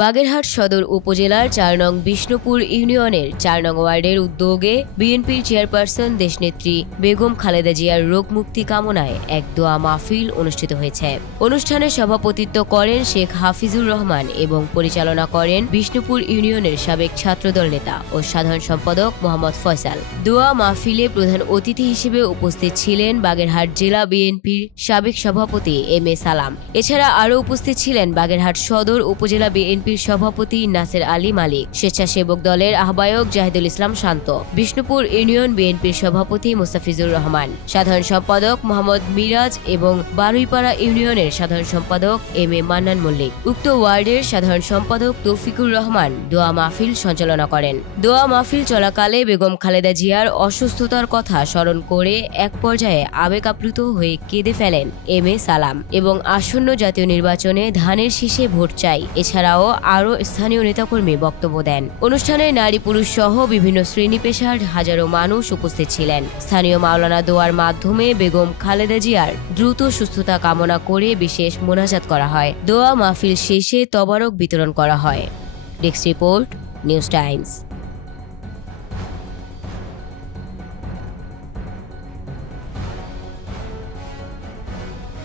বাগেরহাট সদর উপজেলার ৪ নং বিষ্ণুপুর ইউনিয়নের ৪ নং ওয়ার্ডের উদ্যোগে বিএনপির চেয়ারপারসন দেশনেত্রী বেগম খালেদা জিয়ার রোগ মুক্তি কামনায় এক দোয়া মাহফিল অনুষ্ঠিত হয়েছে। অনুষ্ঠানে সভাপতিত্ব করেন শেখ হাফিজুর রহমান এবং পরিচালনা করেন বিষ্ণুপুর ইউনিয়নের সাবেক ছাত্রদল নেতা ও সাধারণ সম্পাদক মোহাম্মদ ফয়সাল। দোয়া মাহফিলে প্রধান অতিথি হিসেবে উপস্থিত ছিলেন বাগেরহাট জেলা বিএনপির সাবেক সভাপতি এম এ সালাম। এছাড়া আরও উপস্থিত ছিলেন বাগেরহাট সদর উপজেলা বিএনপির সভাপতি নাসের আলী মালিক, স্বেচ্ছাসেবক দলের আহ্বায়ক জাহিদুল ইসলাম শান্ত, বিষ্ণুপুর ইউনিয়ন বিএনপির সভাপতি মোস্তাফিজুর রহমান, সাধারণ সম্পাদক মোহাম্মদ মিরাজ এবং বারুইপাড়া ইউনিয়নের সাধারণ সম্পাদক এম এ মান্নান মল্লিক। উক্ত ওয়ার্ডের সাধারণ সম্পাদক তৌফিকুর রহমান দোয়া মাহফিল সঞ্চালনা করেন। দোয়া মাহফিল চলাকালে বেগম খালেদা জিয়ার অসুস্থতার কথা স্মরণ করে এক পর্যায়ে আবেগ আপ্লুত হয়ে কেঁদে ফেলেন এম এ সালাম এবং আসন্ন জাতীয় নির্বাচনে ধানের শীষে ভোট চাই এছাড়াও আরও স্থানীয় নেতাকর্মী বক্তব্য দেন। অনুষ্ঠানে নারী পুরুষ সহ বিভিন্ন শ্রেণী পেশার হাজারো মানুষ উপস্থিত ছিলেন। স্থানীয় মাওলানা দোয়ার মাধ্যমে বেগম খালেদা জিয়ার দ্রুত সুস্থতা কামনা করে বিশেষ মোনাজাত করা হয়। দোয়া মাহফিল শেষে তবারক বিতরণ করা হয়। Desk report, news Times.